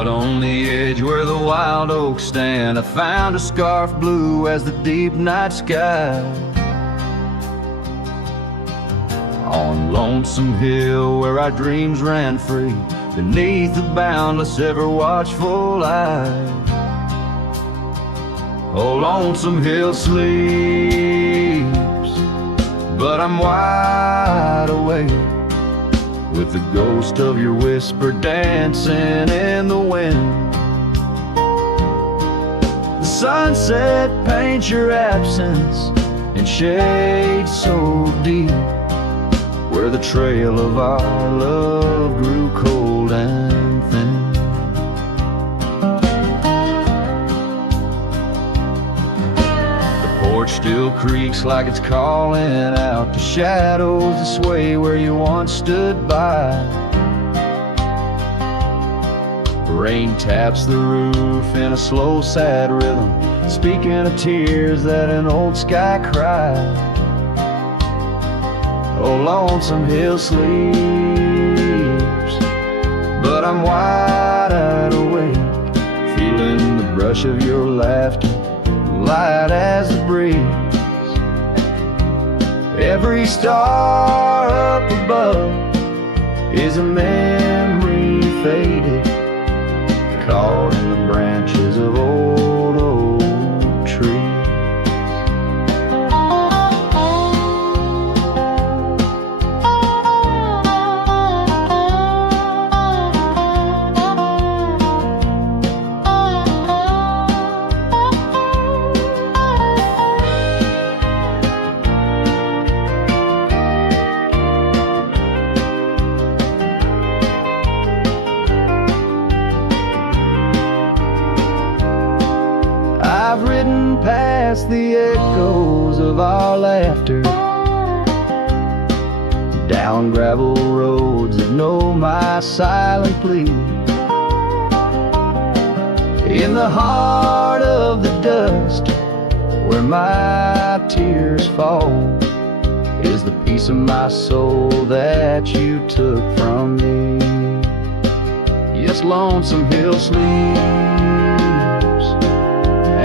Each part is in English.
Out on the edge where the wild oaks stand, I found a scarf blue as the deep night sky. On Lonesome Hill where our dreams ran free, beneath the boundless ever watchful eye. Oh, Lonesome Hill sleeps, but I'm wide awake, with the ghost of your whisper dancing in the wind. The sunset paints your absence in shades so deep, where the trail of our love grew cold and thin. The porch still creaks like it's calling out to shadows that sway where you once stood by. Rain taps the roof in a slow, sad rhythm, speaking of tears that an old sky cried. Oh, Lonesome Hill sleeps, but I'm wide awake, feeling the brush of your laughter, light as the breeze. Every star up above is a memory faded, caught in the branches of old oak trees. I've ridden past the echoes of our laughter, down gravel roads that know my silent plea. In the heart of the dust, where my tears fall, is the piece of my soul that you took from me. Yes, Lonesome Hill sleeps,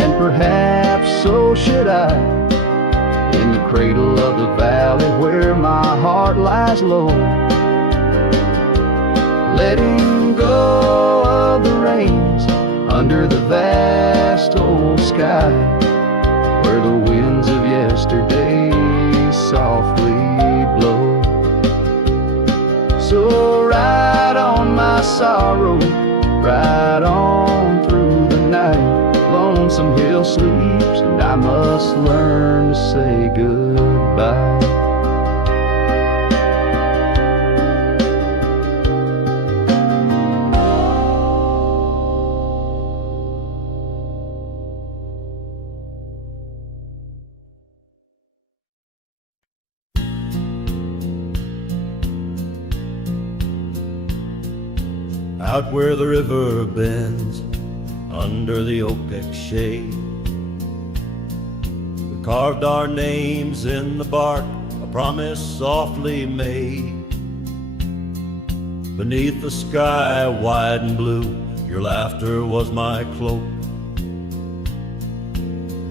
and perhaps so should I, in the cradle of the valley where my heart lies low, letting go of the reins under the vast old sky, where the winds of yesterday softly blow. So ride on my sorrow, ride on through the night. Lonesome Hill sleeps, and I must learn to say goodbye. Out where the river bends, under the oak shade, we carved our names in the bark, a promise softly made. Beneath the sky wide and blue, your laughter was my cloak.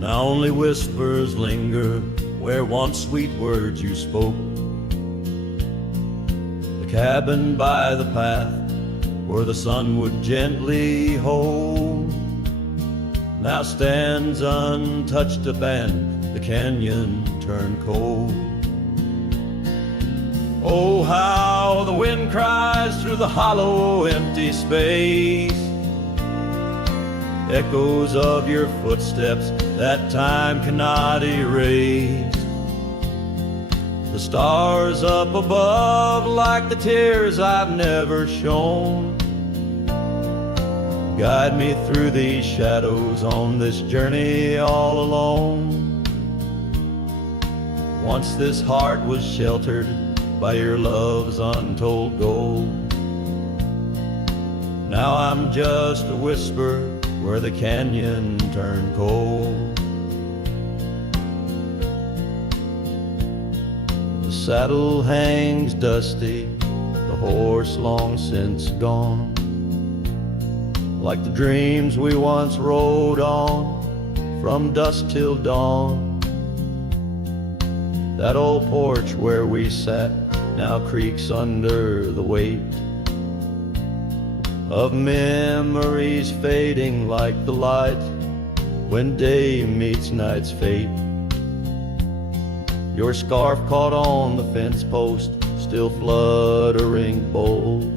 Now only whispers linger where once sweet words you spoke. The cabin by the path where the sun would gently hold now stands untouched, abandoned, the canyon turned cold. Oh, how the wind cries through the hollow empty space, echoes of your footsteps that time cannot erase. The stars up above like the tears I've never shown, guide me through these shadows on this journey all alone. Once this heart was sheltered by your love's untold gold, now I'm just a whisper where the canyon turned cold. The saddle hangs dusty, the horse long since gone. like the dreams we once rode on from dusk till dawn. That old porch where we sat now creaks under the weight of memories fading like the light when day meets night's fate. Your scarf caught on the fence post, still fluttering bold,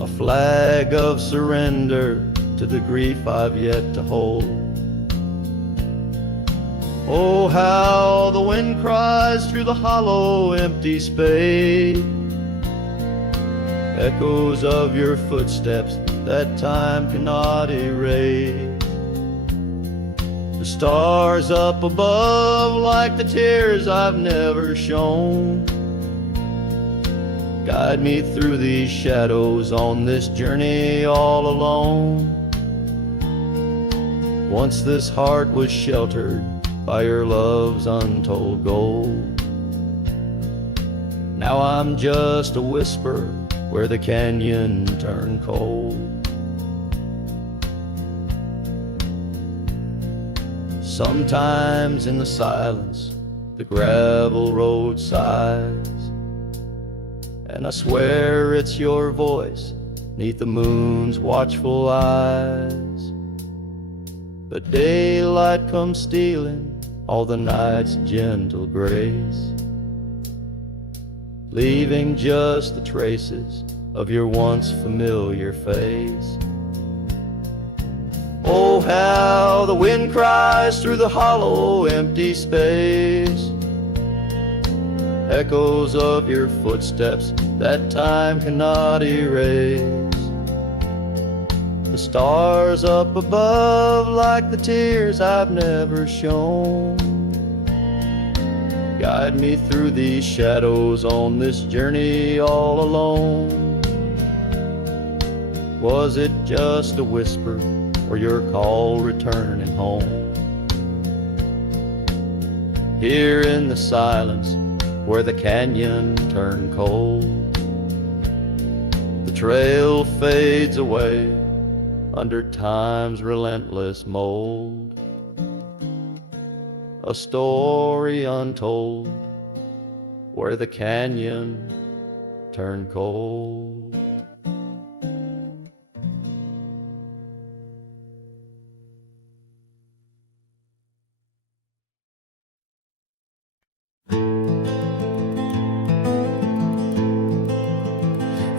a flag of surrender to the grief I've yet to hold. Oh, how the wind cries through the hollow, empty space, echoes of your footsteps that time cannot erase. The stars up above like the tears I've never shown, guide me through these shadows on this journey all alone. Once this heart was sheltered by your love's untold gold, now I'm just a whisper where the canyon turned cold. Sometimes in the silence the gravel road sighs, and I swear it's your voice 'neath the moon's watchful eyes. But daylight comes stealing all the night's gentle grace, leaving just the traces of your once familiar face. Oh, how the wind cries through the hollow, empty space, echoes of your footsteps that time cannot erase. The stars up above like the tears I've never shown, guide me through these shadows on this journey all alone. Was it just a whisper or your call returning home? Here in the silence where the canyon turned cold, the trail fades away under time's relentless mold, a story untold where the canyon turned cold.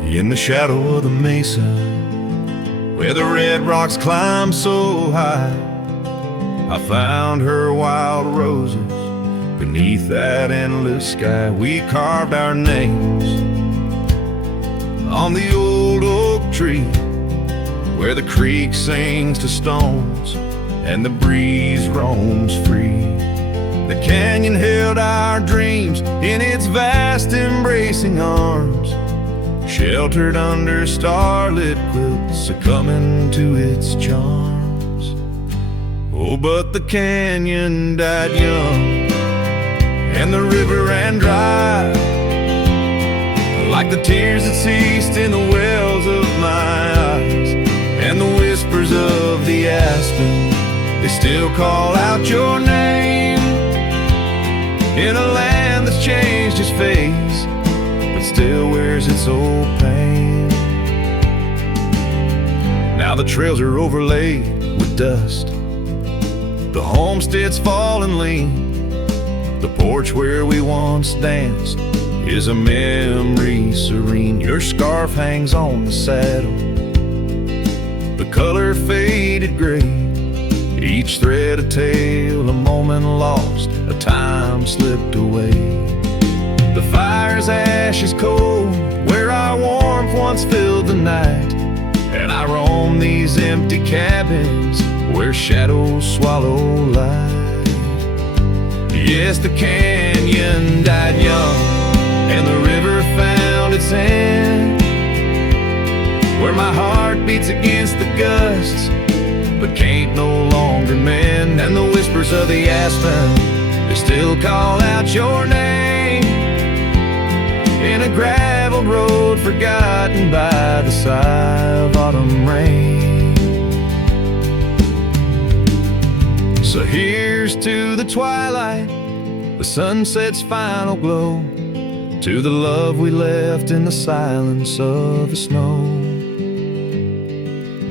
In the shadow of the mesa, where the red rocks climb so high, I found her wild roses beneath that endless sky. We carved our names on the old oak tree, where the creek sings to stones and the breeze roams free. The canyon held our dreams in its vast embracing arms, sheltered under starlit quilts, succumbing to its charms. Oh, but the canyon died young, and the river ran dry, like the tears that ceased in the wells of my eyes. And the whispers of the aspen, they still call out your name, in a land that's changed its face, still wears its old pain. Now the trails are overlaid with dust, the homestead's fallen lean, the porch where we once danced is a memory serene. Your scarf hangs on the saddle, the color faded gray, each thread a tale, a moment lost, a time slipped away. The fire's ashes cold, where our warmth once filled the night, and I roam these empty cabins where shadows swallow light. Yes, the canyon died young, and the river found its end, where my heart beats against the gusts, but can't no longer mend. And the whispers of the aspen, they still call out your name, in a gravel road forgotten by the sigh of autumn rain. So here's to the twilight, the sunset's final glow, to the love we left in the silence of the snow.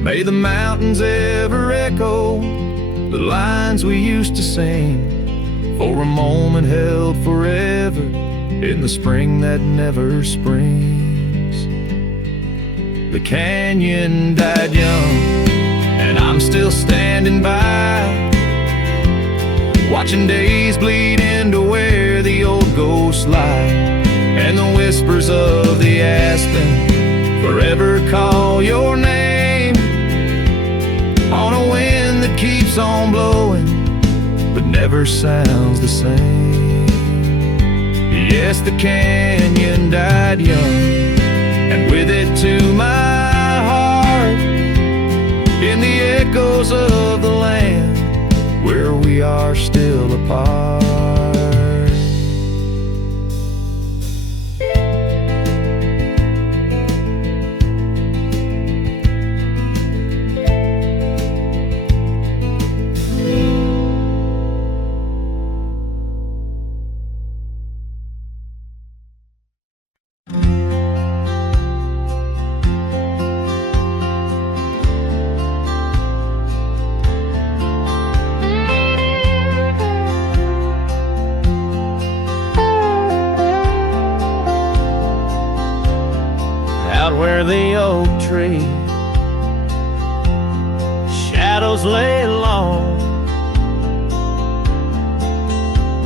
May the mountains ever echo the lines we used to sing, for a moment held forever in the spring that never springs. The canyon died young, and I'm still standing by, watching days bleed into where the old ghosts lie, and the whispers of the aspen forever call your name, on a wind that keeps on blowing but never sounds the same. Yes, the canyon died young, and with it to my heart, in the echoes of the land where we are still apart. Where the oak tree shadows lay long,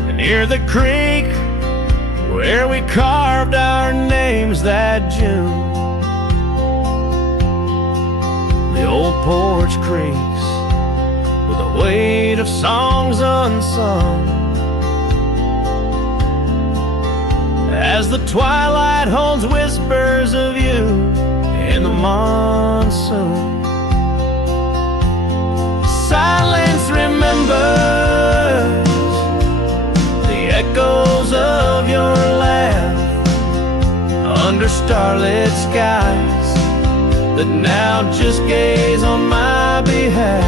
and near the creek where we carved our names that June, the old porch creaks with the weight of songs unsung, as the twilight holds whispers of you in the monsoon. Silence remembers the echoes of your laugh under starlit skies that now just gaze on my behalf.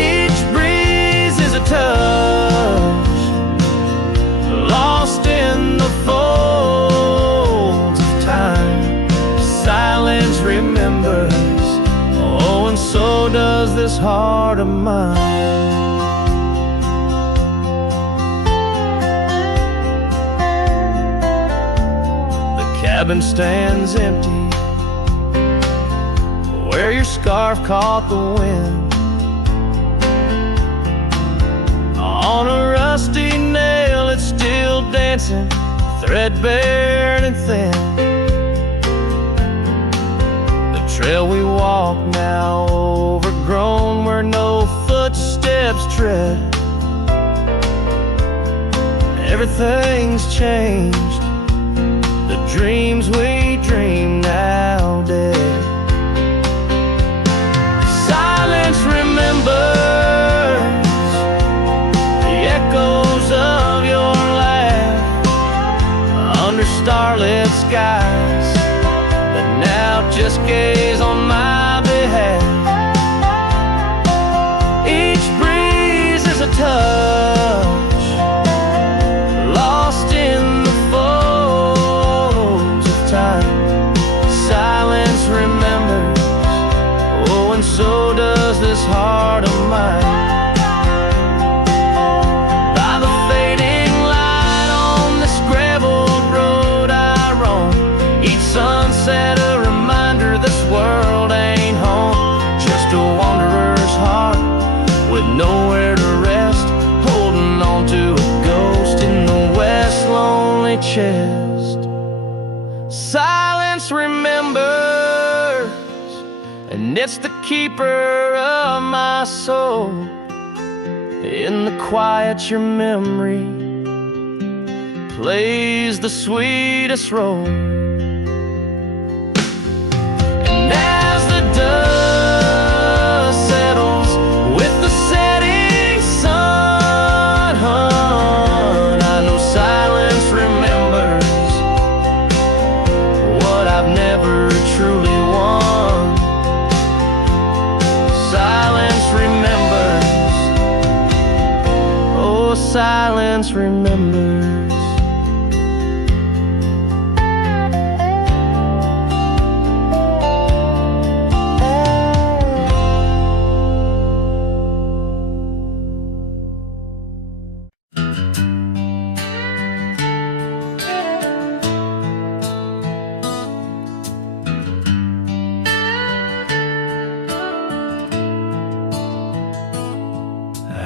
Each breeze is a touch lost in the folds of time. Silence remembers, oh, and so does this heart of mine. The cabin stands empty where your scarf caught the wind, on a rusty nail it's still dancing, threadbare and thin. The trail we walk now overgrown, where no footsteps tread. Everything's changed, the dreams we dream now dead. Silence remembers the echoes of your laugh under starlit skies that now just gaze on my behalf. Each breeze is a touch lost in the folds of time. Silence remembers, oh, and so does this heart of mine. Sunset, a reminder this world ain't home, just a wanderer's heart with nowhere to rest, holding on to a ghost in the west lonely chest. Silence remembers, and it's the keeper of my soul. In the quiet your memory plays the sweetest role. Dust settles with the setting sun, I know silence remembers. silence remembers.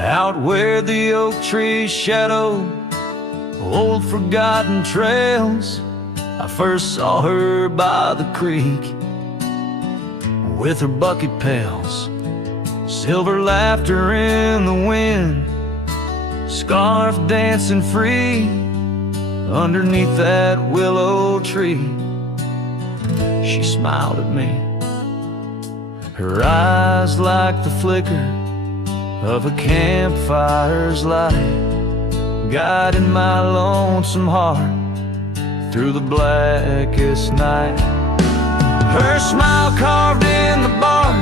Out where the oak trees shadow old forgotten trails, I first saw her by the creek with her bucket pails. Silver laughter in the wind, scarf dancing free underneath that willow tree. She smiled at me, her eyes like the flicker of a campfire's light, guiding my lonesome heart through the blackest night. Her smile carved in the bark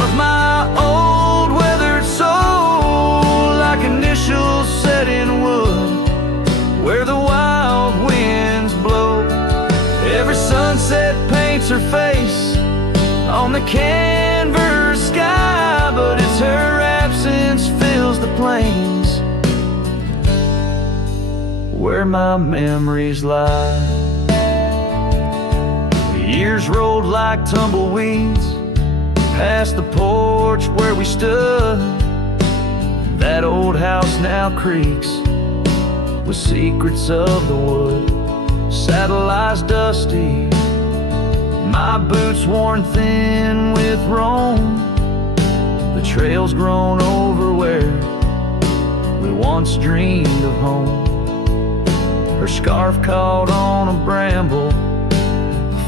of my old weathered soul, like initials set in wood where the wild winds blow. Every sunset paints her face on the canvas sky, but it's her absence fills the plains where my memories lie. The years rolled like tumbleweeds past the porch where we stood. That old house now creaks with secrets of the wood. Saddle lies dusty, my boots worn thin with Rome. The trail's grown over where we once dreamed of home. Her scarf caught on a bramble,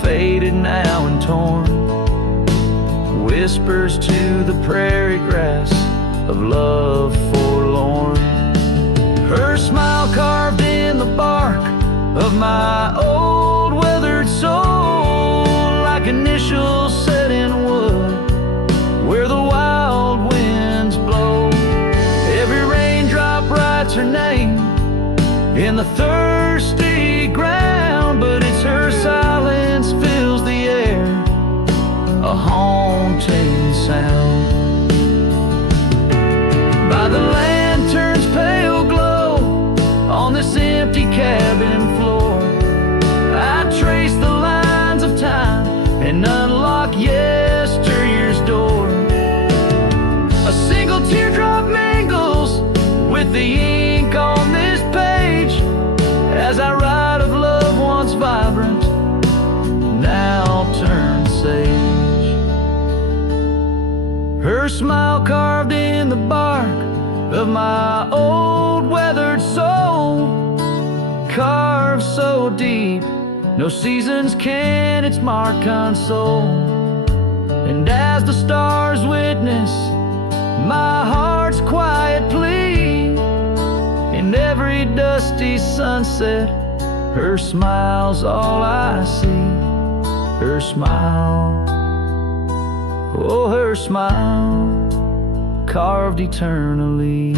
faded now and torn, whispers to the prairie grass of love forlorn. Her smile carved in the bark of my old weathered soul, like initials set in wood where the wild winds blow. Every raindrop writes her name in the thirsty ground, but it's her silence fills the air, a haunting sound. By the lantern's pale glow on this empty cabin floor, I trace the lines of time and unlock yesteryear's door. A single teardrop mingles with the ink on this page as I write of love once vibrant, now turned sage. Her smile carved in the bark of my old weathered soul, carved so deep no seasons can its mark console. And as the stars witness my heart's quiet plea, in every dusty sunset her smile's all I see. Her smile, oh her smile, carved eternally.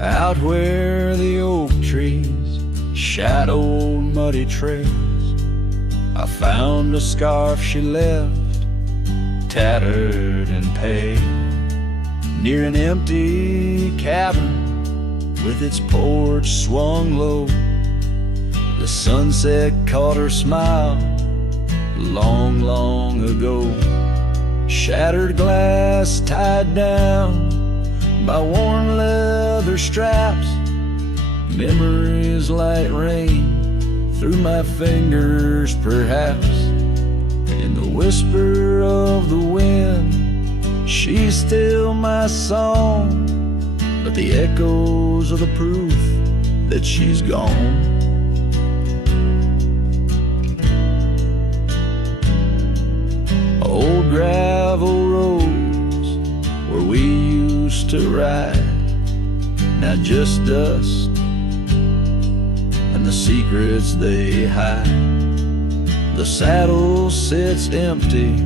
Out where the oak trees shadow muddy trails, I found a scarf she left, tattered and pale, near an empty cabin with its porch swung low. The sunset caught her smile long, long ago. Shattered glass tied down by worn leather straps, memories like rain through my fingers perhaps. In the whisper of the wind, she's still my song, but the echoes are the proof that she's gone. to ride. Now just dust and the secrets they hide. The saddle sits empty,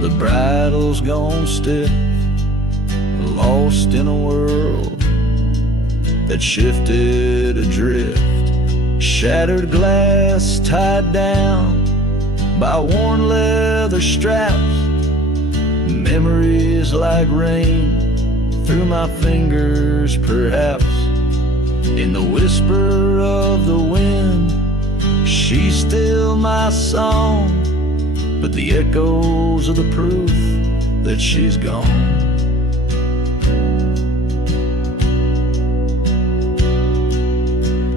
the bridle's gone stiff, lost in a world that shifted adrift. Shattered glass tied down by worn leather straps, memories like rain through my fingers perhaps. In the whisper of the wind, she's still my song, but the echoes of the proof that she's gone.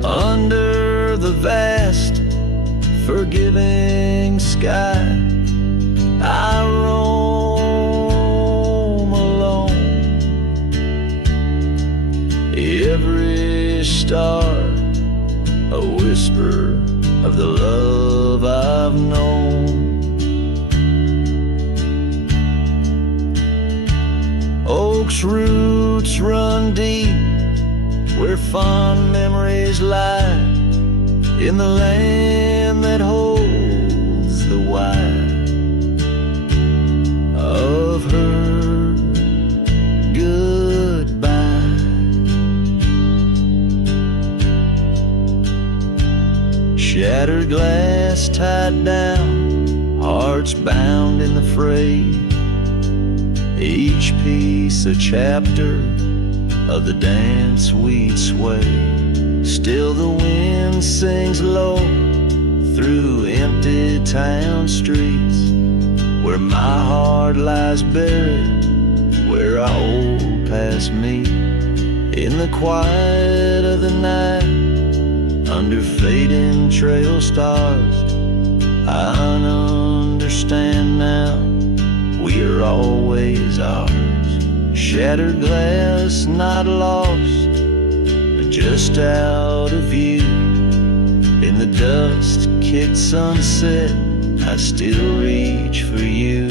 Under the vast, forgiving sky, I roam alone. Every star, a whisper of the love I've known. Oak's roots run deep where fond memories lie, in the land that holds the why of her goodbye. Shattered glass tied down, hearts bound in the fray, each piece a chapter of the dance we'd sway. Still the wind sings low through empty town streets, where my heart lies buried, where our old past meet. In the quiet of the night, under fading trail stars, I understand now, we are always ours. Shattered glass not lost, but just out of view. In the dust-kicked sunset, I still reach for you.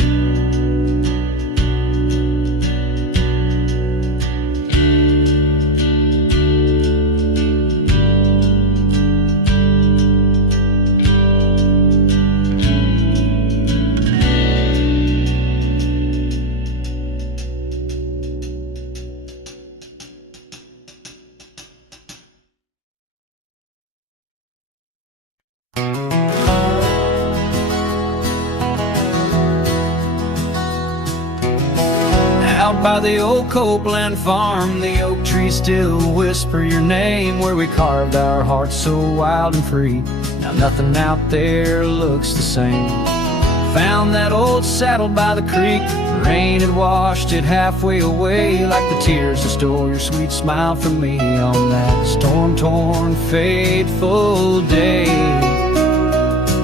Out by the old Copeland farm, the oak trees still whisper your name, where we carved our hearts so wild and free. Now nothing out there looks the same. Found that old saddle by the creek, the rain had washed it halfway away, like the tears that stole your sweet smile from me on that storm-torn, fateful day.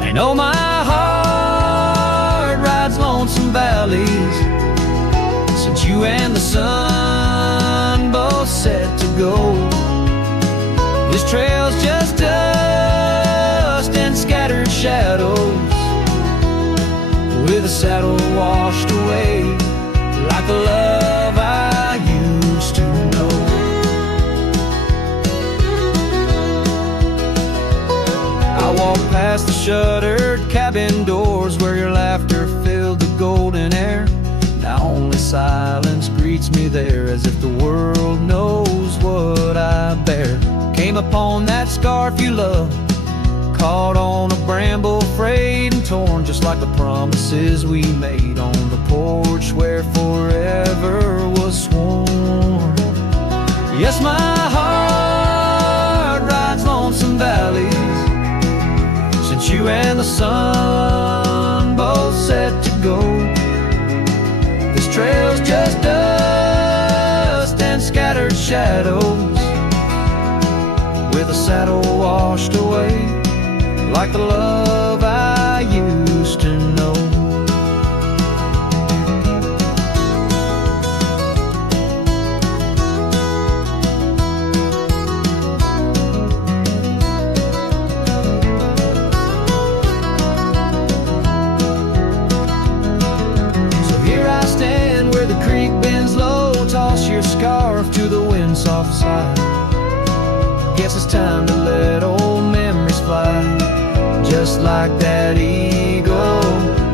And oh, my heart rides lonesome valleys since you and the sun both set to go. This trail's just dust and scattered shadows, with a saddle washed away, like the love I used to know. I walked past the shuttered cabin doors, where your laughter filled the golden air. Now only silence greets me there, as if the world knows what I bear. Came upon that scarf you love, caught on a bramble, frayed and torn, just like the promises we made on the porch where forever was sworn. Yes, my heart rides lonesome valleys since you and the sun both set to go. This trail's just dust and scattered shadows, with a saddle washed away, like the love I used to know. So here I stand where the creek bends low, toss your offside. Guess it's time to let old memories fly. Just like that eagle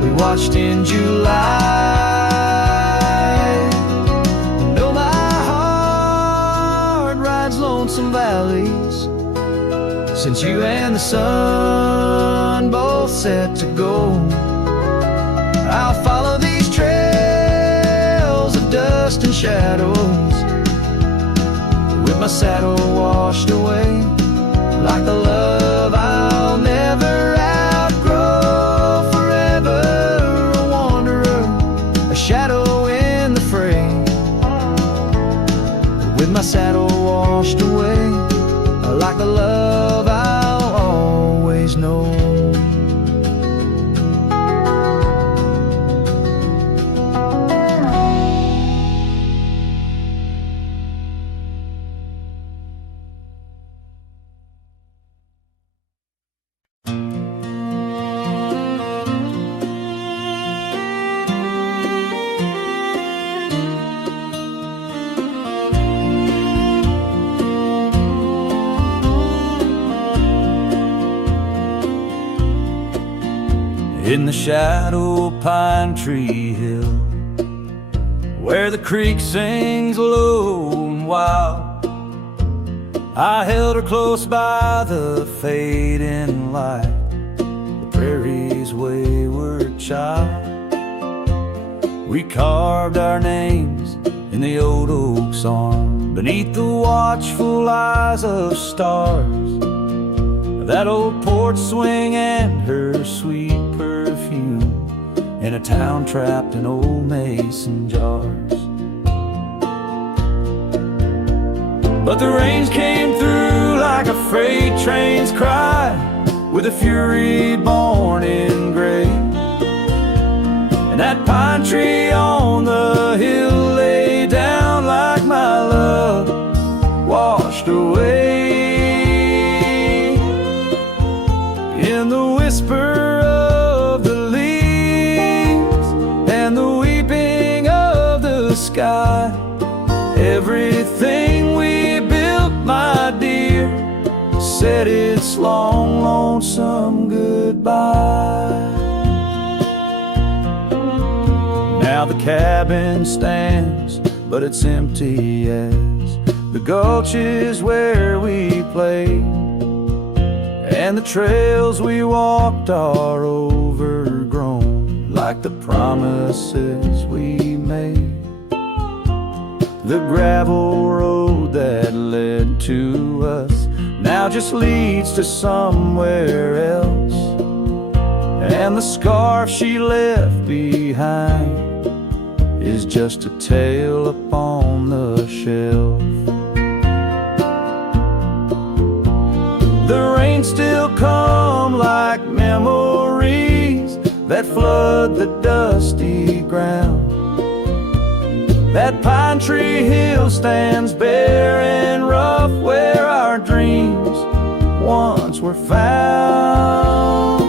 we watched in July. Know my heart rides lonesome valleys since you and the sun both set to go. I'll follow these trails of dust and shadows, with my saddle washed away, like the love I'll never outgrow. Forever a wanderer, a shadow in the fray, with my saddle washed away, like the love I'll always know. In the shadow pine tree hill, where the creek sings low and wild, I held her close by the fading light, the prairie's wayward child. We carved our names in the old oak's arm, beneath the watchful eyes of stars, that old porch swing and her sweet perfume, in a town trapped in old mason jars. But the rains came through like a freight train's cry, with a fury born in gray, and that pine tree on the hill lay down like my love washed away. In the whisper of the leaves and the weeping of the sky, everything we built, my dear, said its long, lonesome goodbye. Now the cabin stands, but it's empty as the gulches where we played, and the trails we walked are overgrown, like the promises we made. The gravel road that led to us now just leads to somewhere else, and the scarf she left behind is just a tale upon the shelf. The rain still come like memories that flood the dusty ground. That pine tree hill stands bare and rough, where our dreams once were found.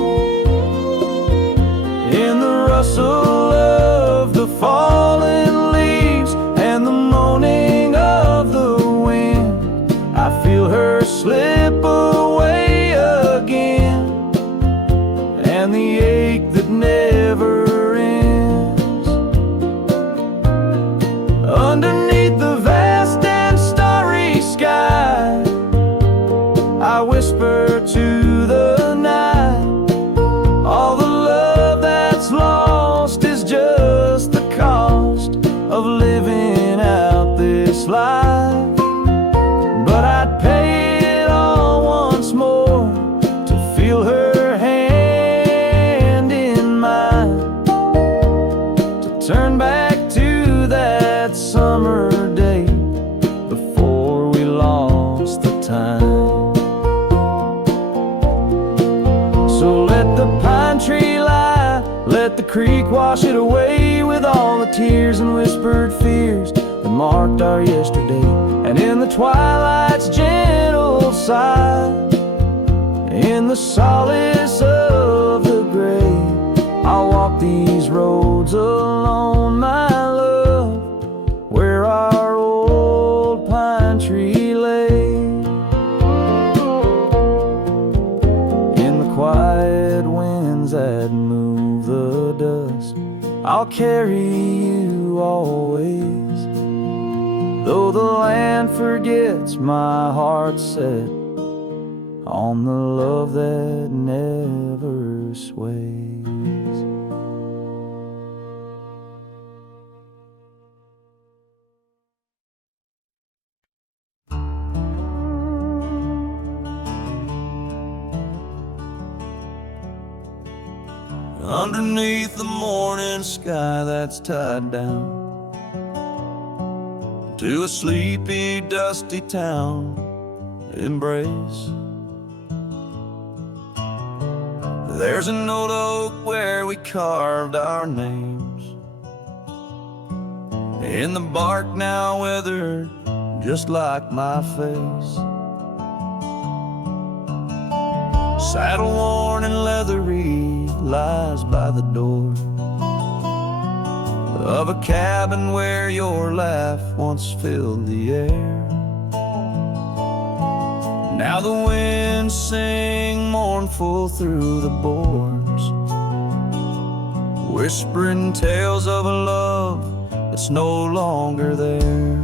In the rustle of the fallen leaves and the moaning of the wind, I feel her slip away again, and the ache that never ends. Underneath the vast and starry sky, I whisper to the night, all the love that's lost is just the cost of living out this life. But I'd pay it all once more to feel her hand in mine, to turn back to that summer day before we lost the time. So let the pine tree lie, let the creek wash it away, with all the tears and whispered fears that marked our yesterday. And in the twilight's gentle sigh, in the solace of the gray, I'll walk these roads alone, my love, where our old pine tree I'll carry you always. Though the land forgets, my heart's set on the love that never sways. Underneath the morning sky that's tied down to a sleepy, dusty town, Immerse. There's an old oak where we carved our names, in the bark now weathered just like my face. Saddle worn and leathery lies by the door of a cabin where your laugh once filled the air. Now the winds sing mournful through the boards, whispering tales of a love that's no longer there.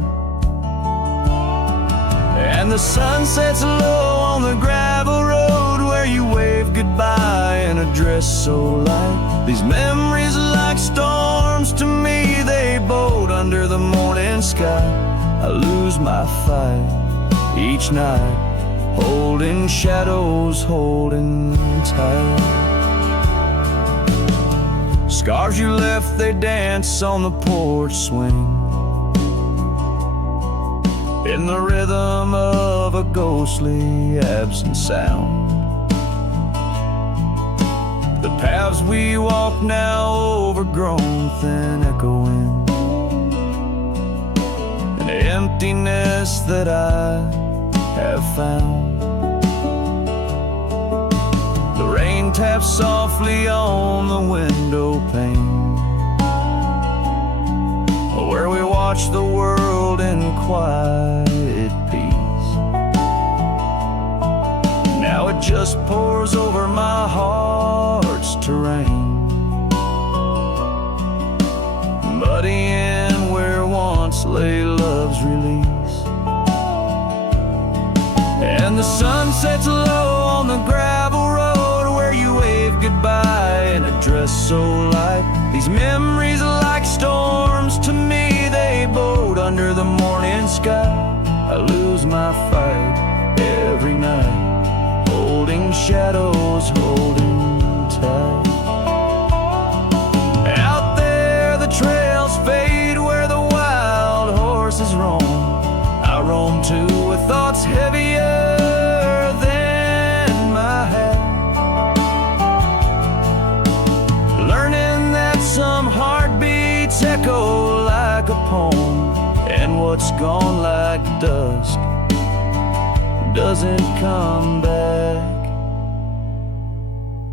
And the sun sets low on the gravel road where you wave goodbye in a dress so light. These memories are like storms to me, they boat under the morning sky. I lose my fight each night, holding shadows, holding tight. Scars you left, they dance on the porch swing, in the rhythm of a ghostly absent sound. The paths we walk now overgrown, thin echoing, an emptiness that I have found. The rain taps softly on the window pane, where we watch the world in quiet peace. Now it just pours over my heart's terrain, muddying where once lay love's release. And the sun sets low on the gravel road where you wave goodbye in a dress so light. These memories are like storms to me, they boat under the morning sky. I lose my fight every night, holding shadows, holding tight. Out there the trails fade where the wild horses roam. I roam too with thoughts heavier than my head, learning that some heartbeats echo like a poem, and what's gone like dusk doesn't come back.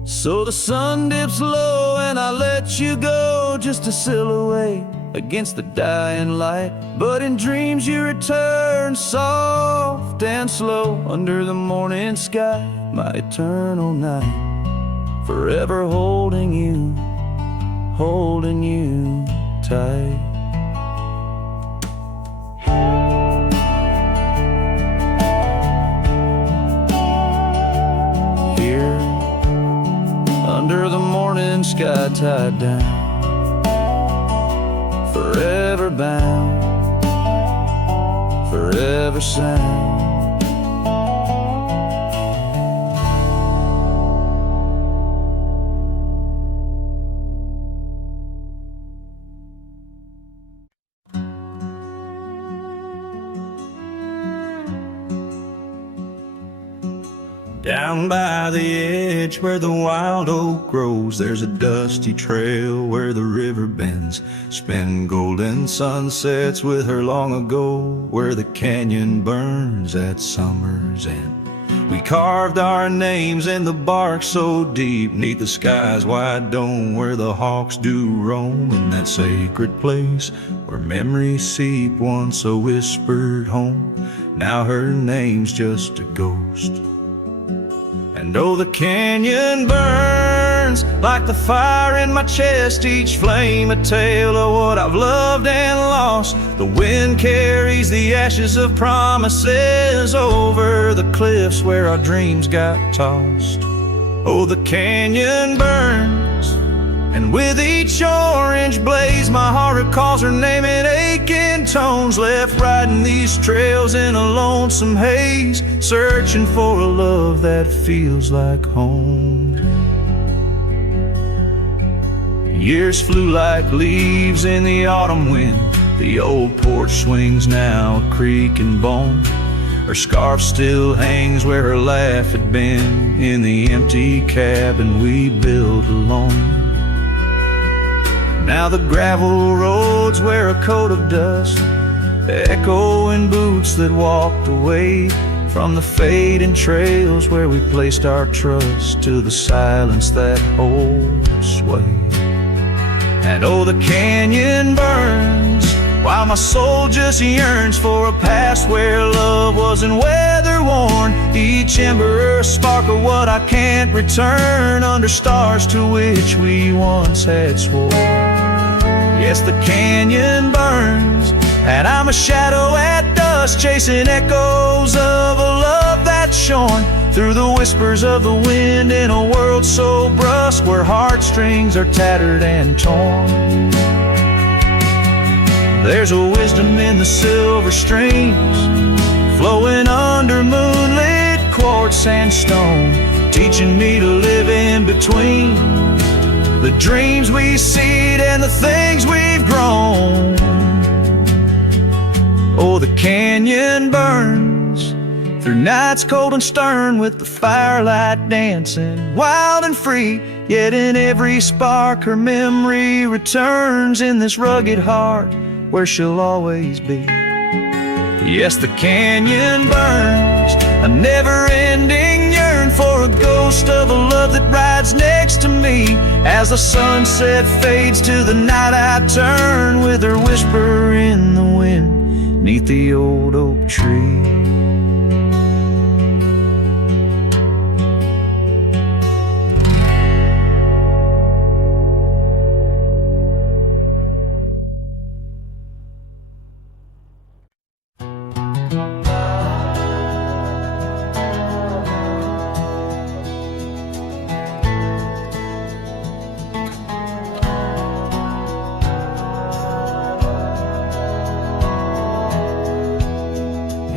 So the sun dips low and I let you go, just a silhouette against the dying light. But in dreams you return, soft and slow, under the morning sky, my eternal night, forever holding you tight. Here, under the morning sky, tied down, forever bound, forever sound. Down by the edge where the wild oak grows, there's a dusty trail where the river bends, spin golden sunsets with her long ago, where the canyon burns at summer's end. We carved our names in the bark so deep, 'neath the sky's wide dome, where the hawks do roam, in that sacred place where memories seep, once a whispered home, now her name's just a ghost. And oh, the canyon burns burns like the fire in my chest, each flame a tale of what I've loved and lost. The wind carries the ashes of promises over the cliffs where our dreams got tossed. Oh, the canyon burns, and with each orange blaze my heart recalls her name in aching tones, left riding these trails in a lonesome haze, searching for a love that feels like home. Years flew like leaves in the autumn wind. The old porch swings now a creak and bone. Her scarf still hangs where her laugh had been in the empty cabin we built alone. Now the gravel roads wear a coat of dust, echoing boots that walked away from the fading trails where we placed our trust, to the silence that holds sway. And oh, the canyon burns while my soul just yearns for a past where love wasn't weather worn, each ember a spark of what I can't return, under stars to which we once had sworn. Yes, the canyon burns, and I'm a shadow at dusk, chasing echoes of a love that's shorn through the whispers of the wind in a world so brusque, where heartstrings are tattered and torn. There's a wisdom in the silver streams flowing under moonlit quartz sandstone, teaching me to live in between the dreams we seed and the things we've grown. Oh, the canyon burns through nights cold and stern, with the firelight dancing wild and free, yet in every spark her memory returns, in this rugged heart where she'll always be. Yes, the canyon burns, a never-ending yearn for a ghost of a love that rides next to me. As the sunset fades to the night I turn, with her whisper in the wind 'neath the old oak tree.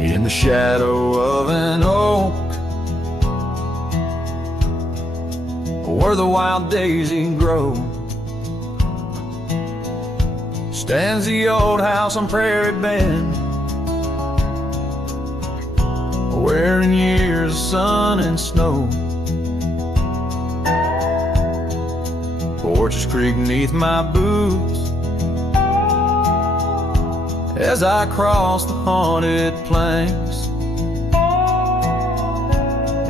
In the shadow of an oak, where the wild daisy grows, stands the old house on Prairie Bend, where in years of sun and snow porches creak neath my boots as I cross the haunted planks.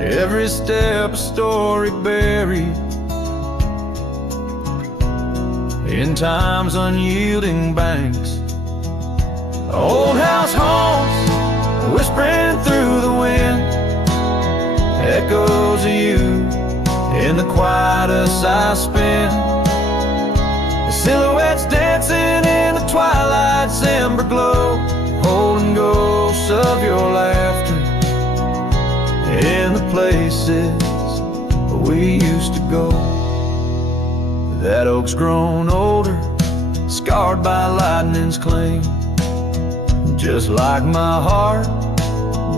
Every step a story buried in time's unyielding banks. Old house haunts, whispering through the wind, echoes of you in the quietest I spend. The silhouettes dancing in the twilight's ember glow, holding ghosts of your laughter in the places we used to go. That oak's grown older, scarred by lightning's cling, just like my heart,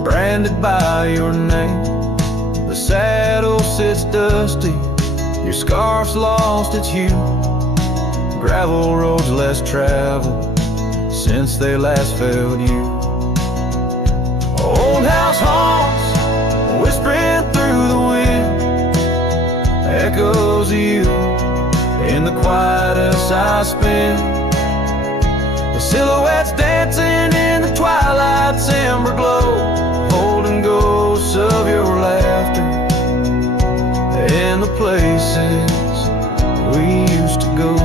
branded by your name. The saddle sits dusty, your scarf's lost its hue, gravel roads less traveled since they last felt you. Old house haunts, whispering through the wind, echoes of you in the quietest I spend. The silhouettes dancing in the twilight's ember glow, holding ghosts of your laughter in the places we used to go.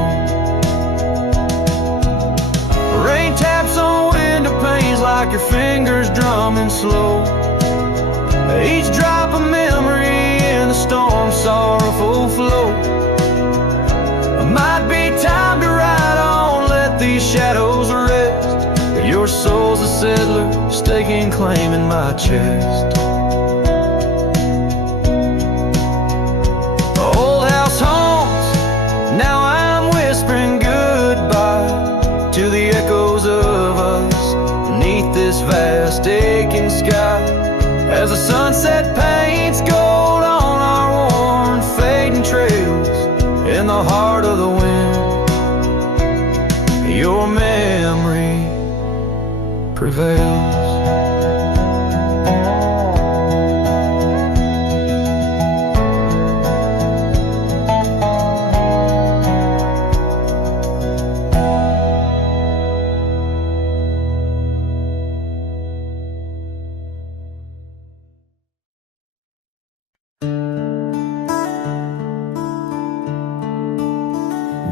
Rain taps on window panes like your fingers drumming slow, each drop a memory in the storm's sorrowful flow. staking claim in my chest. Old house haunts, now I'm whispering goodbye to the echoes of us beneath this vast aching sky. As the sunset paints gold on our worn fading trails in the heart of the wind, your memory prevails.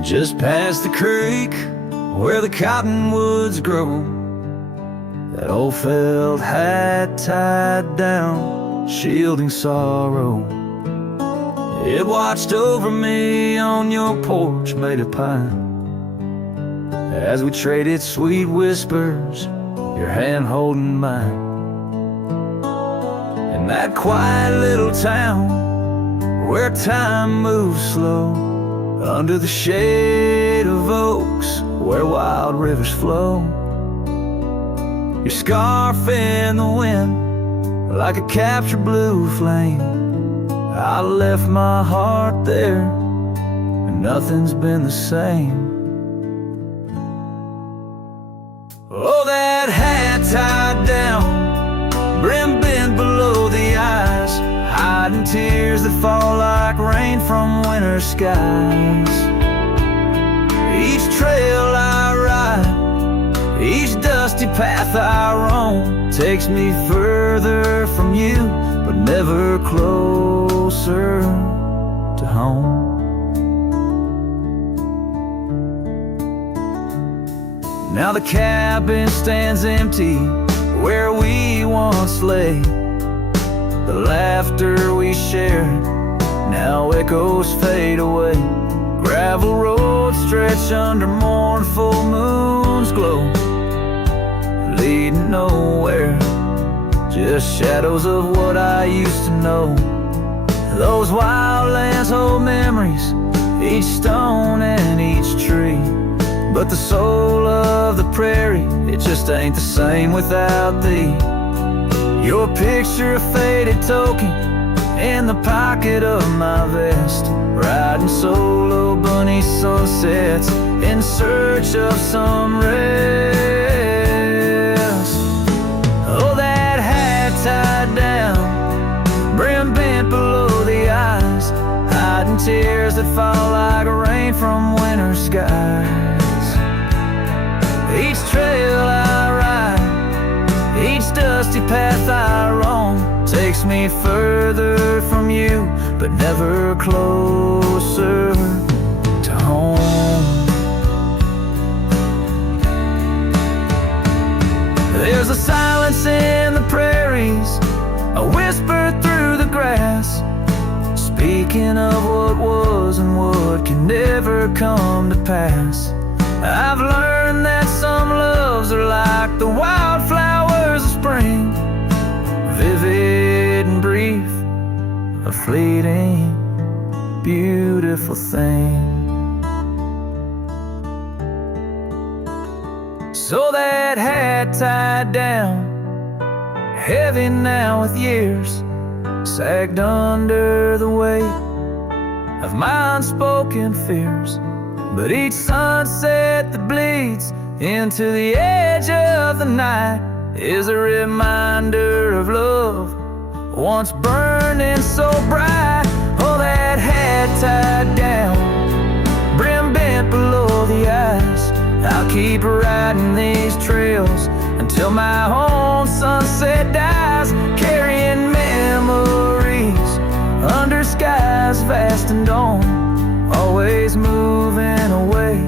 Just past the creek where the cottonwoods grow, that old felt hat tied down, shielding sorrow. It watched over me on your porch made of pine, as we traded sweet whispers, your hand holding mine. In that quiet little town where time moves slow, under the shade of oaks where wild rivers flow, your scarf in the wind like a captured blue flame. I left my heart there and nothing's been the same. Oh, that hat tied down, brim bent below the eyes, hiding tears that fall like rain from winter skies. Each trail I ride, each dusty path I roam, takes me further from you, but never closer to home. Now the cabin stands empty where we once lay. The laughter we shared now echoes fade away. Gravel roads stretch under mournful moon's glow, leading nowhere, just shadows of what I used to know. Those wild lands hold memories, each stone and each tree, but the soul of the prairie, it just ain't the same without thee. Your picture, a faded token in the pocket of my vest, riding solo bunny sunsets in search of some rest. Oh, that hat tied down, brim bent below the eyes, hiding tears that fall like rain from winter skies. Each trail I ride, each dusty path I roam, takes me further from you, but never closer to home. There's a silence in the prairies, a whisper through the grass, speaking of what was and what can never come to pass. I've learned that some loves are like the wildflowers of spring, vivid and brief, a fleeting, beautiful thing. So that hat tied down, heavy now with years, sagged under the weight of my unspoken fears. But each sunset that bleeds into the edge of the night is a reminder of love once burning so bright. Oh, that hat tied down, brim bent below the eyes, I'll keep riding these trails until my own sunset dies, carrying memories under skies vast and dawn, always moving away,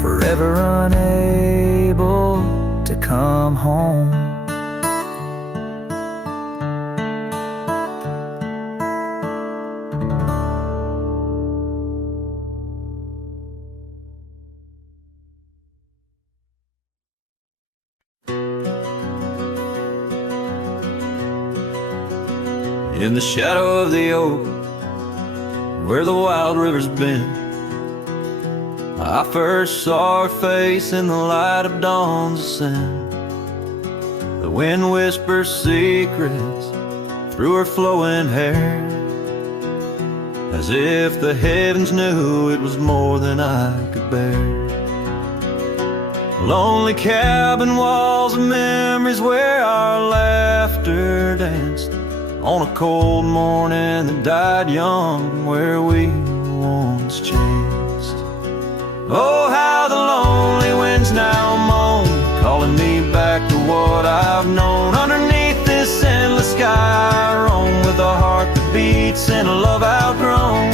forever unable to come home. in the shadow of the oak, where the wild river's been. I first saw her face in the light of dawn's ascent. The wind whispers secrets through her flowing hair, as if the heavens knew it was more than I could bear. Lonely cabin walls of memories where our laughter danced on a cold morning that died young, where we once chanced. Oh, how the lonely winds now moan, calling me back to what I've known. Underneath this endless sky I roam, with a heart that beats and a love outgrown.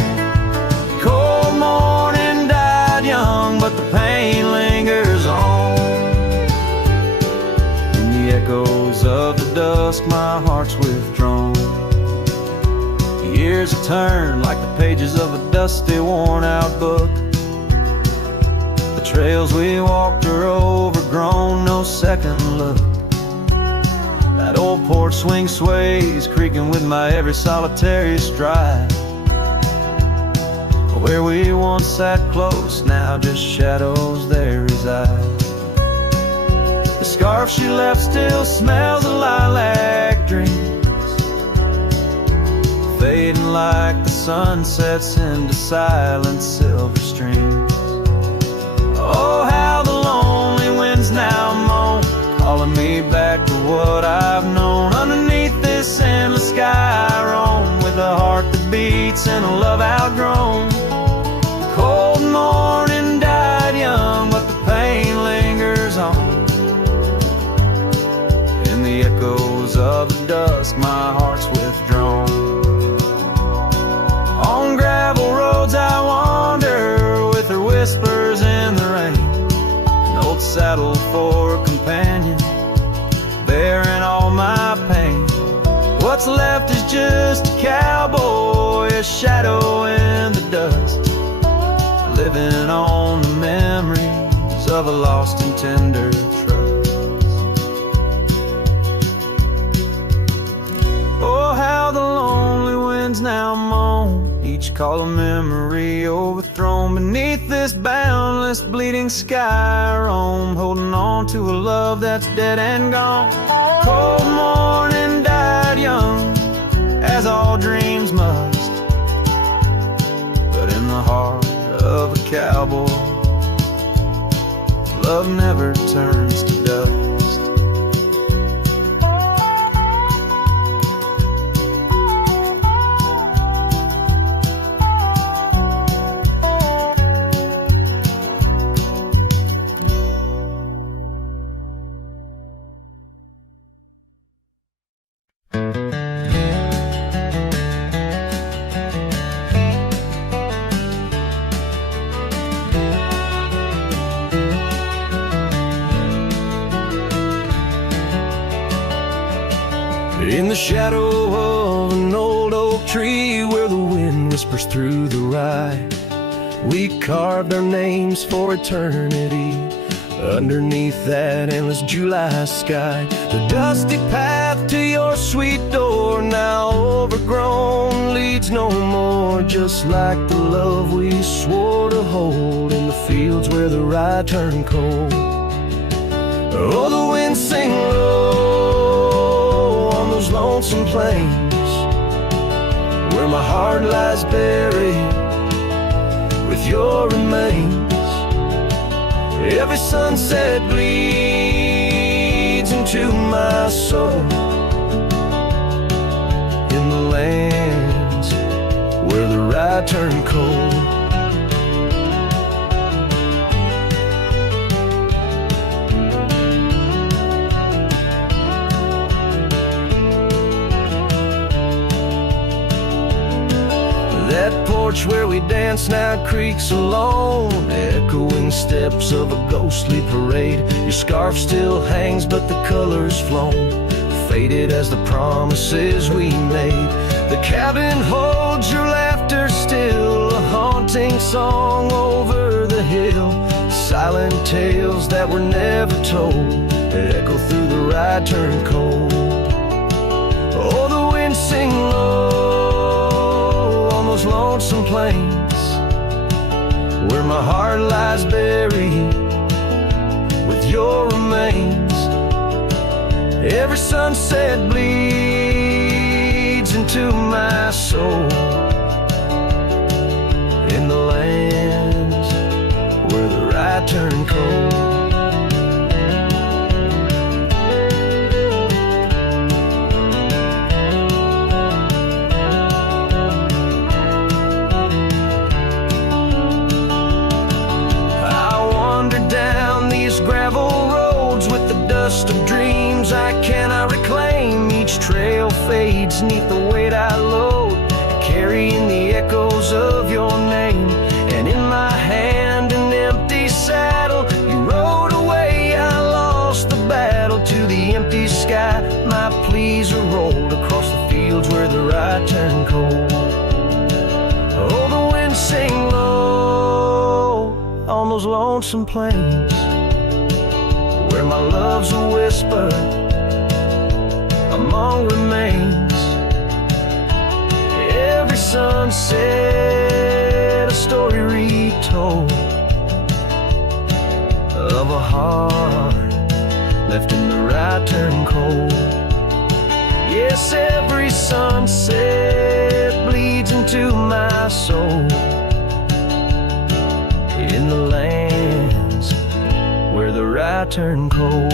Cold morning died young, but the pain lingers on. In the echoes of the dusk my heart's withdrawn. The years have turned like the pages of a dusty, worn-out book. The trails we walked are overgrown, no second look. That old porch swing sways, creaking with my every solitary stride. Where we once sat close, now just shadows there reside. The scarf she left still smells of lilac dreams, fading like the sun sets into silent silver streams. Oh, how the lonely winds now moan, calling me back to what I've known. Underneath this endless sky I roam, with a heart that beats and a love outgrown. Cold morning died young, but the pain lingers on. In the echoes of the dusk my heart's withdrawn. On gravel roads I wander, with her whispers in the rain. An old saddle for a companion, bearing all my pain. What's left is just a cowboy, a shadow in the dust, living on the memories of a lost and tender trust. Oh, how the lonely winds now moan, each call a memory overthrown. Beneath this boundless bleeding sky I roam, holding on to a love that's dead and gone. Cold morning died young, as all dreams must, but in the heart of a cowboy, love never turns to dust. In the shadow of an old oak tree, where the wind whispers through the rye, we carved our names for eternity underneath that endless July sky. The dusty path to your sweet door, now overgrown, leads no more, just like the love we swore to hold in the fields where the rye turned cold. Oh, the wind sing low on those lonesome plains, where my heart lies buried with your remains. Every sunset bleeds into my soul, in the lands where the rye turned cold. That porch where we dance now creaks alone, echoing steps of a ghostly parade. Your scarf still hangs but the color's flown, faded as the promises we made. The cabin holds your laughter still, a haunting song over the hill. Silent tales that were never told, that echo through the rye turned cold. Oh, the wind sing low lonesome plains where my heart lies buried with your remains. Every sunset bleeds into my soul in the lands where the right turn cold. Gravel roads with the dust of dreams I cannot reclaim. Each trail fades neath the weight I load, carrying the echoes of your name. And in my hand an empty saddle, you rode away, I lost the battle. To the empty sky my pleas are rolled, across the fields where the right turn cold. Oh, the winds sing low on those lonesome plains where my love's a whisper among remains. Every sunset a story retold of a heart left in the right turn cold. Yes, every sunset bleeds into my soul in the lands where the right turn cold.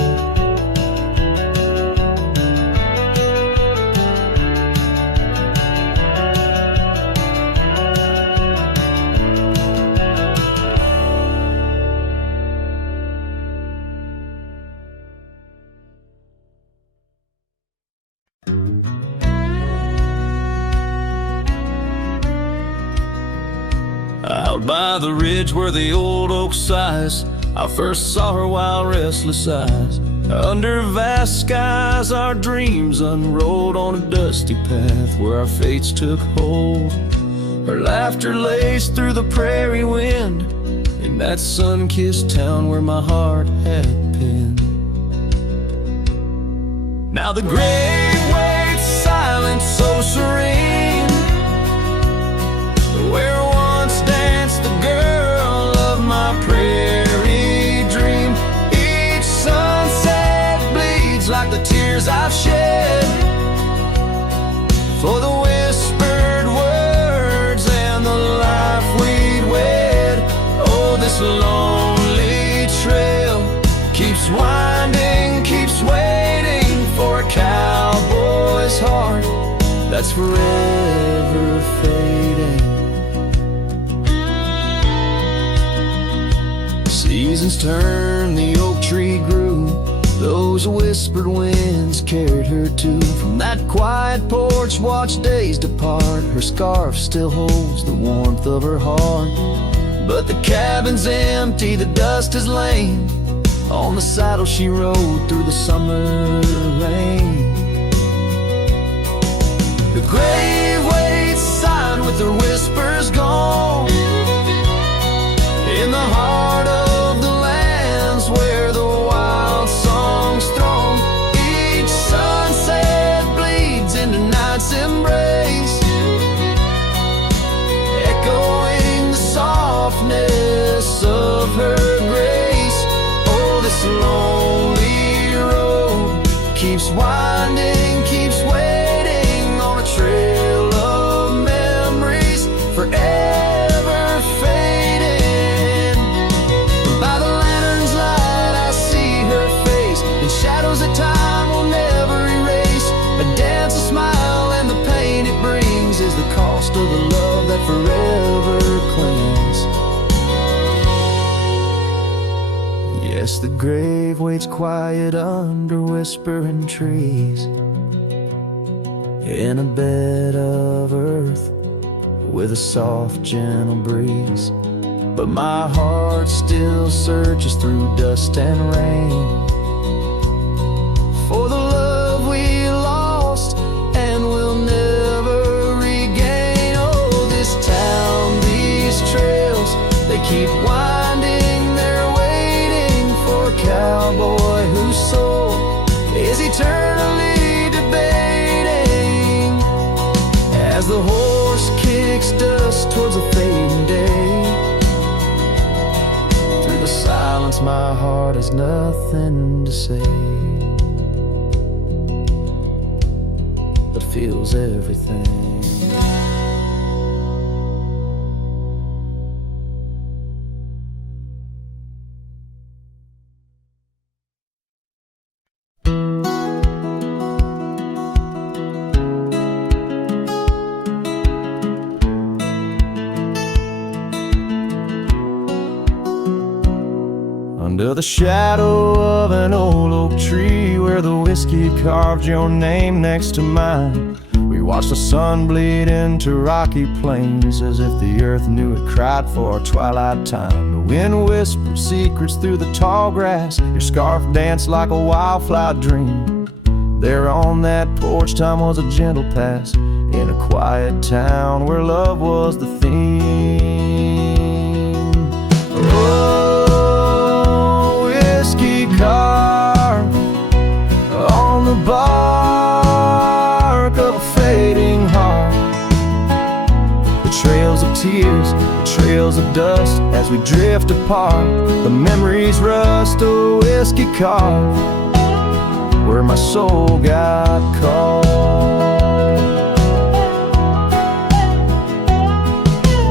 Out by the ridge where the old oak sighs, I first saw her wild, restless eyes. Under vast skies our dreams unrolled on a dusty path where our fates took hold. Her laughter laced through the prairie wind in that sun-kissed town where my heart had pinned. Now the grave waits silent, so serene, where once danced the girl of my prairie dream. Each sunset bleeds like the tears I've shed for the whispered words and the life we'd wed. Oh, this lonely trail keeps winding, keeps waiting for a cowboy's heart that's forever fading. Seasons turned, the oak tree grew, those whispered winds carried her to. From that quiet porch watched days depart, her scarf still holds the warmth of her heart. But the cabin's empty, the dust has lain on the saddle she rode through the summer rain. The grave waits silent with her whispers gone in the heart of the lands where the wild songs throng. Each sunset bleeds into night's embrace, echoing the softness of her grace. Oh, this lonely road keeps winding, keeps waiting on a trail of memories forever fading. By the lantern's light I see her face in shadows that time will never erase. A dance, a smile, and the pain it brings is the cost of the love that forever clings. Yes, the grave waits quiet under whispering trees, in a bed of earth with a soft, gentle breeze. But my heart still searches through dust and rain for the love we lost and will never regain. Oh, this town, these trails, they keep winding, they're waiting for a cowboy whose soul is eternally debating as the horse kicks dust towards a fading day. Through the silence, my heart has nothing to say, but feels everything. Under the shadow of an old oak tree, where the whiskey carved your name next to mine, we watched the sun bleed into rocky plains, as if the earth knew it cried for our twilight time. The wind whispered secrets through the tall grass, your scarf danced like a wildflower dream. There on that porch, time was a gentle pass in a quiet town where love was the theme. Oh, whiskey carved on the bark of a fading heart. The trails of tears, the trails of dust, as we drift apart. The memories rust, a whiskey carved where my soul got caught.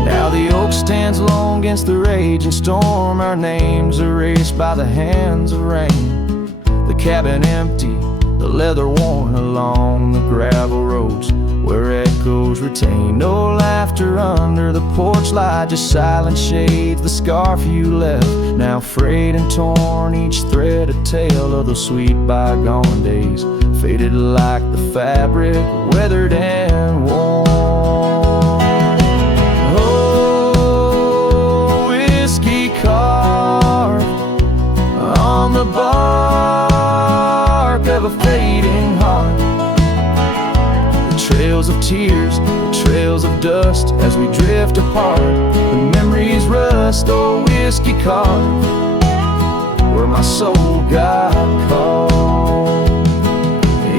Now the oak stands alone against the raging storm, our names erased by the hands of rain. The cabin empty, the leather worn along the gravel roads where echoes retain. No laughter under the porch light, just silent shades, the scarf you left, now frayed and torn, each thread a tale of those sweet bygone days, faded like the fabric, weathered and worn. Oh, whiskey carved on the bark of a fading heart. Trails of tears, trails of dust, as we drift apart. The memories rust, oh, whiskey carved where my soul got caught.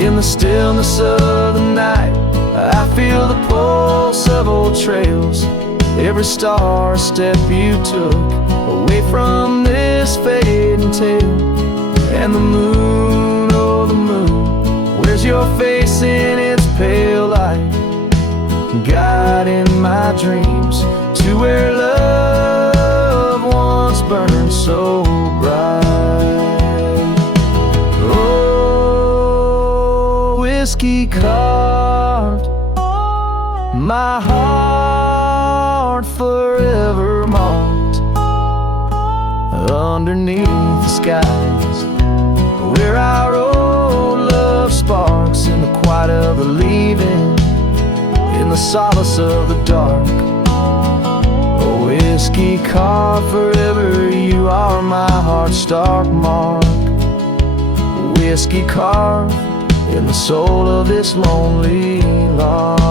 In the stillness of the night, I feel the pulse of old trails. Every star a step you took away from this fading tale. And the moon, oh the moon, where's your face in its pale light, guiding my dreams to where love once burned so bright. Oh, whiskey carved my heart, forever marked underneath the skies, where our old love sparks in the quiet of the leaving, in the solace of the dark. Oh, whiskey carved forever, you are my heart's stark mark. Whiskey carved in the soul of this lonely lark.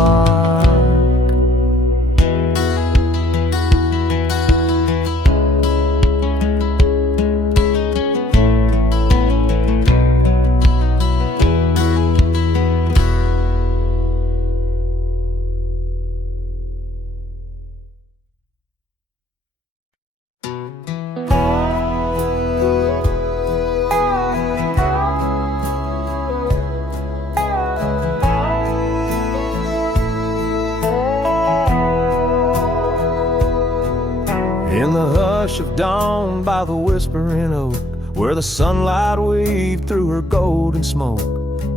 In the hush of dawn by the whispering oak, where the sunlight weaved through her golden smoke,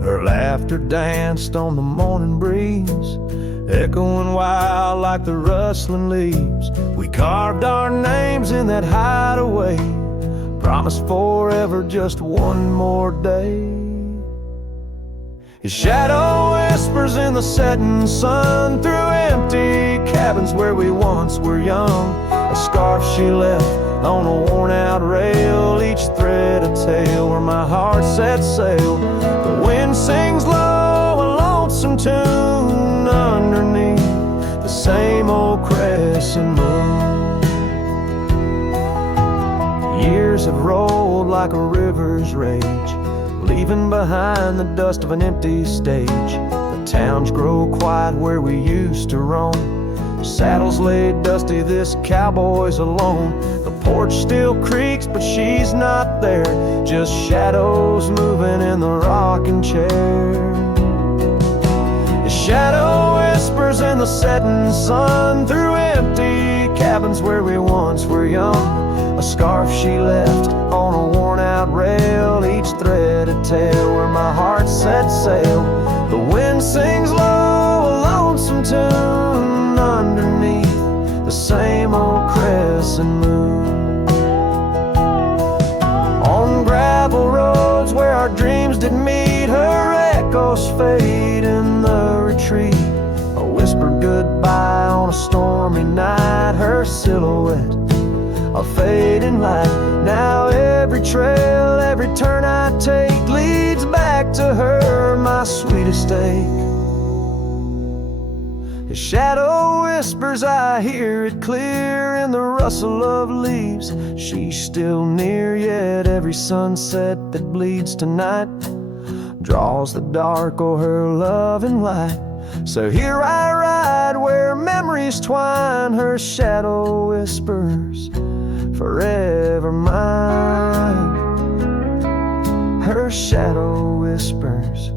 her laughter danced on the morning breeze, echoing wild like the rustling leaves. We carved our names in that hideaway, promised forever just one more day. His shadow whispers in the setting sun, through empty cabins where we once were young. A scarf she left on a worn-out rail, each thread a tale where my heart set sail. The wind sings low, a lonesome tune underneath the same old crescent moon. Years have rolled like a river's rage, leaving behind the dust of an empty stage. The towns grow quiet where we used to roam, Saddles laid dusty, this cowboy's alone. The porch still creaks, but she's not there. Just shadows moving in the rocking chair. His shadow whispers in the setting sun through empty cabins where we once were young. A scarf she left on a worn-out rail, each thread a tale where my heart set sail. The wind sings low, a lonesome tune underneath the same old crescent moon. On gravel roads where our dreams did meet, her echoes fade in the retreat. A whispered goodbye on a stormy night, her silhouette a fading light. Now every trail, every turn I take leads back to her, my sweetest ache. His shadow whispers, I hear it clear in the rustle of leaves. She's still near, yet every sunset that bleeds tonight draws the dark o'er her loving light. So here I ride where memories twine, her shadow whispers, forever mine. Her shadow whispers,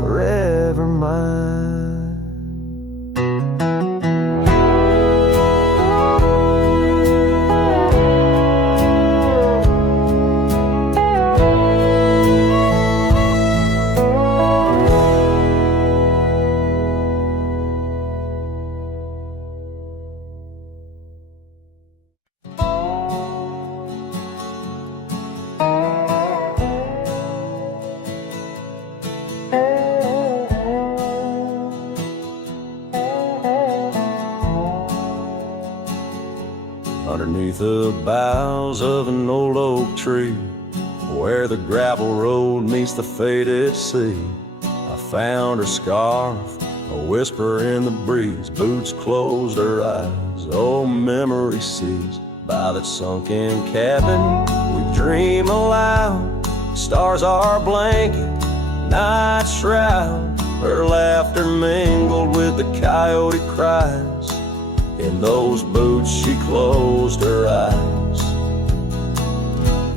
forever mine. Underneath the boughs of an old oak tree, where the gravel road meets the faded sea, I found her scarf, a whisper in the breeze. Boots closed her eyes, oh memory seized. By that sunken cabin we dream aloud. Stars are blanket, night shroud. Her laughter mingled with the coyote cries. In those boots she closed her eyes.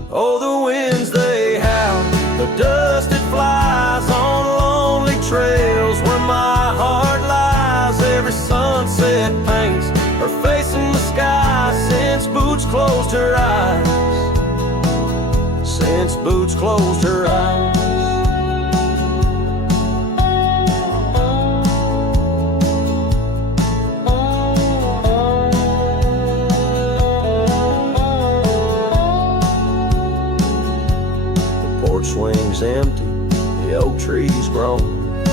Oh, the winds they howl, the dust it flies on lonely trails where my heart lies. Every sunset paints her face in the sky since boots closed her eyes. Since boots closed her eyes. Swings empty, the oak trees grown,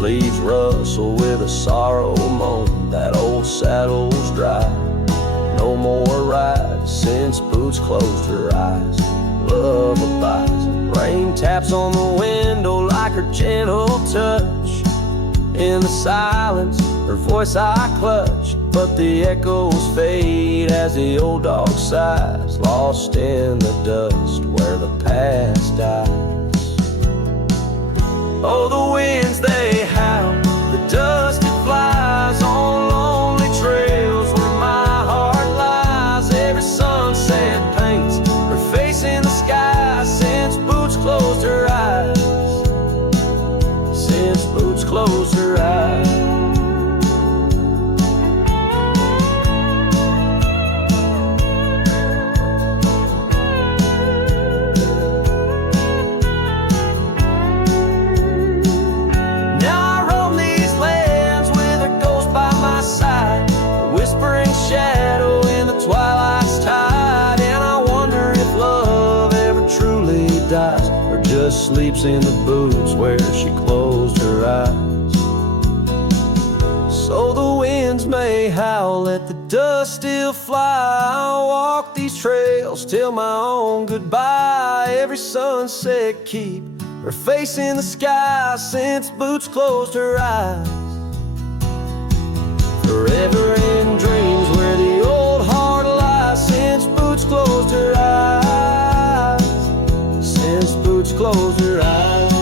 leaves rustle with a sorrow moan. That old saddle's dry, no more rides since boots closed her eyes. Love abides, rain taps on the window like her gentle touch. In the silence, her voice I clutch, but the echoes fade as the old dog sighs, lost in the dust where the past dies. Oh, the winds they howl, the dust it flies on lonely trails where my heart lies. Every sunset paints her face in the sky since boots closed her eyes. Since boots closed her eyes. Shadow in the twilight's tide, and I wonder if love ever truly dies, or just sleeps in the boots where she closed her eyes. So the winds may howl, let the dust still fly. I'll walk these trails till my own goodbye. Every sunset keep her face in the sky since boots closed her eyes. Forever in dreams where the old heart lies since boots closed her eyes. Since boots closed her eyes.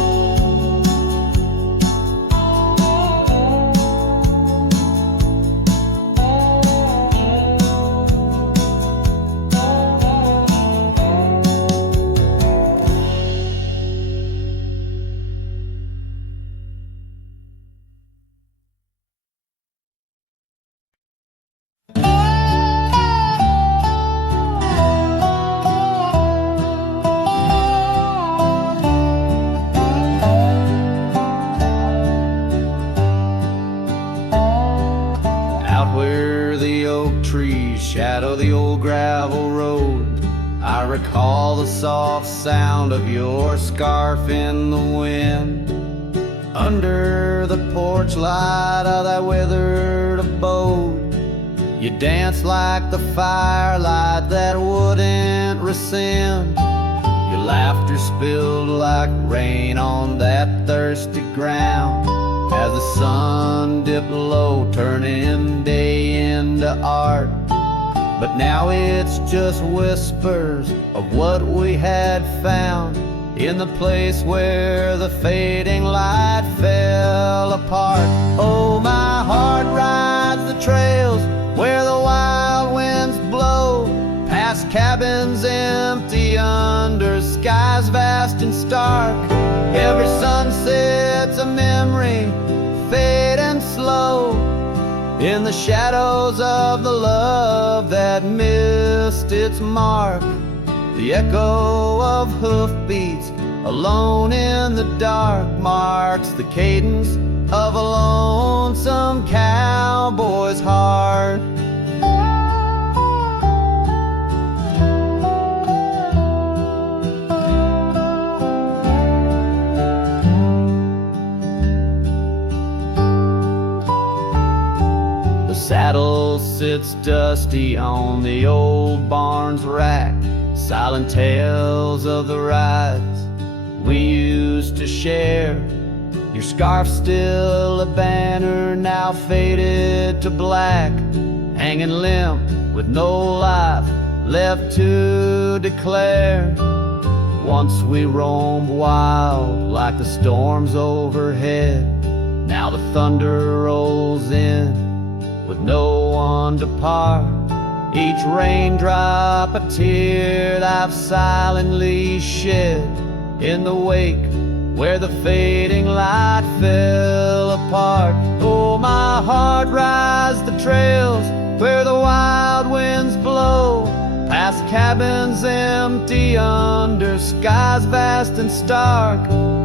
Under the oak trees, shadow the old gravel road, I recall the soft sound of your scarf in the wind. Under the porch light of that withered abode, you danced like the firelight that wouldn't rescind. Your laughter spilled like rain on that thirsty ground, as the sun dipped low, turning day into art. But now it's just whispers of what we had found in the place where the fading light fell apart. Oh, my heart rides the trails where the wild winds blow, past cabins empty under skies vast and stark. Every sunset's a memory, fading slow, in the shadows of the love that missed its mark. The echo of hoofbeats alone in the dark marks the cadence of a lonesome cowboy's heart. The saddle sits dusty on the old barn's rack, silent tales of the rides we used to share. Your scarf still a banner, now faded to black, hanging limp with no life left to declare. Once we roamed wild like the storms overhead, now the thunder rolls in with no one to part. Each raindrop a tear that I've silently shed in the wake where the fading light fell apart. Oh, my heart rides the trails where the wild winds blow, past cabins empty under skies vast and stark.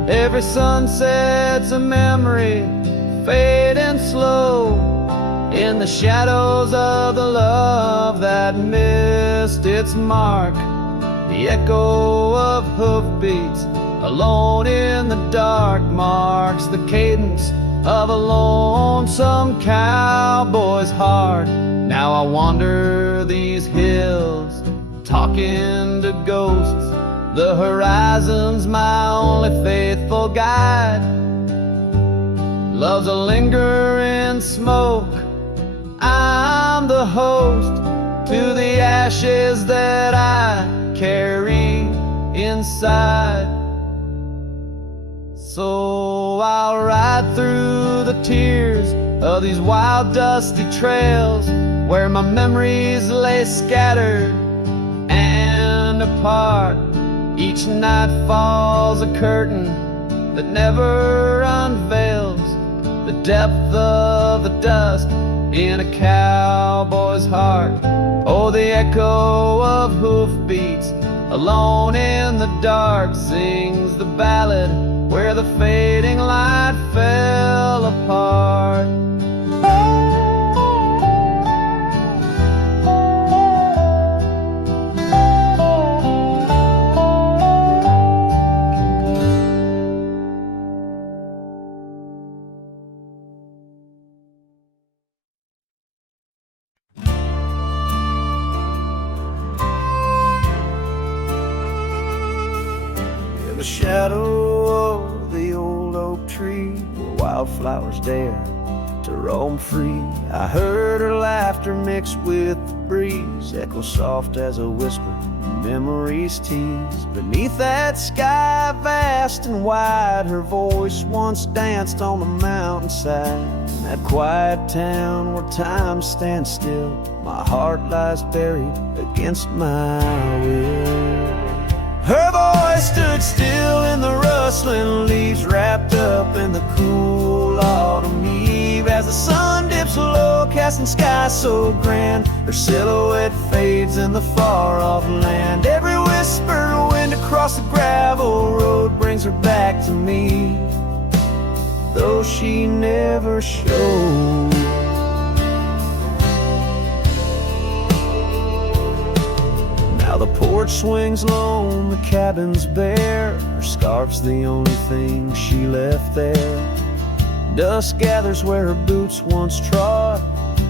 Every sunset's a memory, fading slow, in the shadows of the love that missed its mark. The echo of hoofbeats alone in the dark marks the cadence of a lonesome cowboy's heart. Now I wander these hills, talking to ghosts. The horizon's my only faithful guide. Love's a lingering smoke, I'm the host to the ashes that I carry inside. So I'll ride through the tears of these wild dusty trails where my memories lay scattered and apart. Each night falls a curtain that never unveils the depth of the dust in a cowboy's heart. Oh, the echo of hoofbeats alone in the dark sings the ballad where the fading light fell apart. In the shadow of the old oak tree where wildflowers dare to roam free, I heard her laughter mixed with the breeze, echo soft as a whisper, memories tease. Beneath that sky vast and wide, her voice once danced on the mountainside. In that quiet town where time stands still, my heart lies buried against my will. Her voice stood still in the rustling leaves, wrapped up in the cool autumn eve. As the sun dips low, casting skies so grand, her silhouette fades in the far-off land. Every whisper wind across the gravel road brings her back to me, though she never showed. porch swings lone, the cabin's bare. Her scarf's the only thing she left there. Dust gathers where her boots once trod,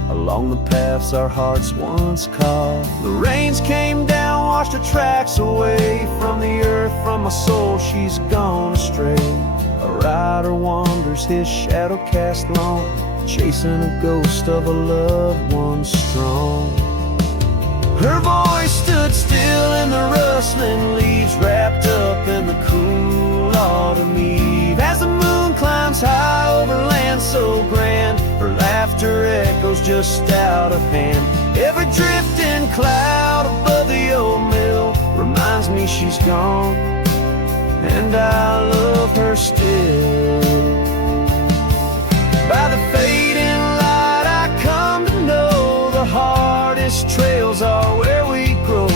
along the paths our hearts once caught. The rains came down, washed her tracks away from the earth, from my soul she's gone astray. A rider wanders, his shadow cast long, chasing a ghost of a loved one strong. Her voice stood still in the rustling leaves, wrapped up in the cool autumn eve. As the moon climbs high over land so grand, her laughter echoes just out of hand. Every drifting cloud above the old mill reminds me she's gone, and I love her still. By the fading light I come to know the hardest trails are where we grow.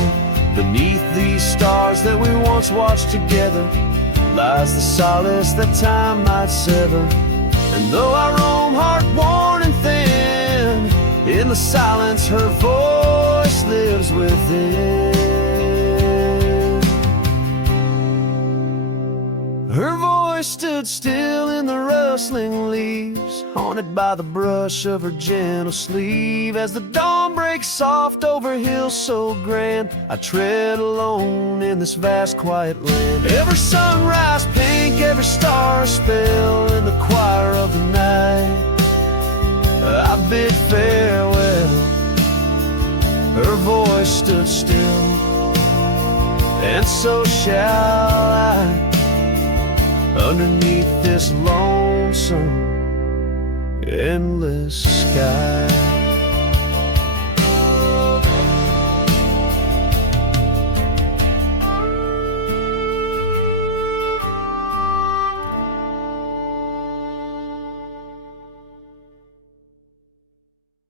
Beneath these stars that we once watched together lies the solace that time might sever. And though I roam heart-worn and thin, in the silence her voice lives within. Her voice stood still in the rustling leaves, haunted by the brush of her gentle sleeve. As the dawn breaks soft over hills so grand, I tread alone in this vast quiet land. Every sunrise pink, every star a spell, in the choir of the night I bid farewell. Her voice stood still, and so shall I, underneath this lonesome, endless sky.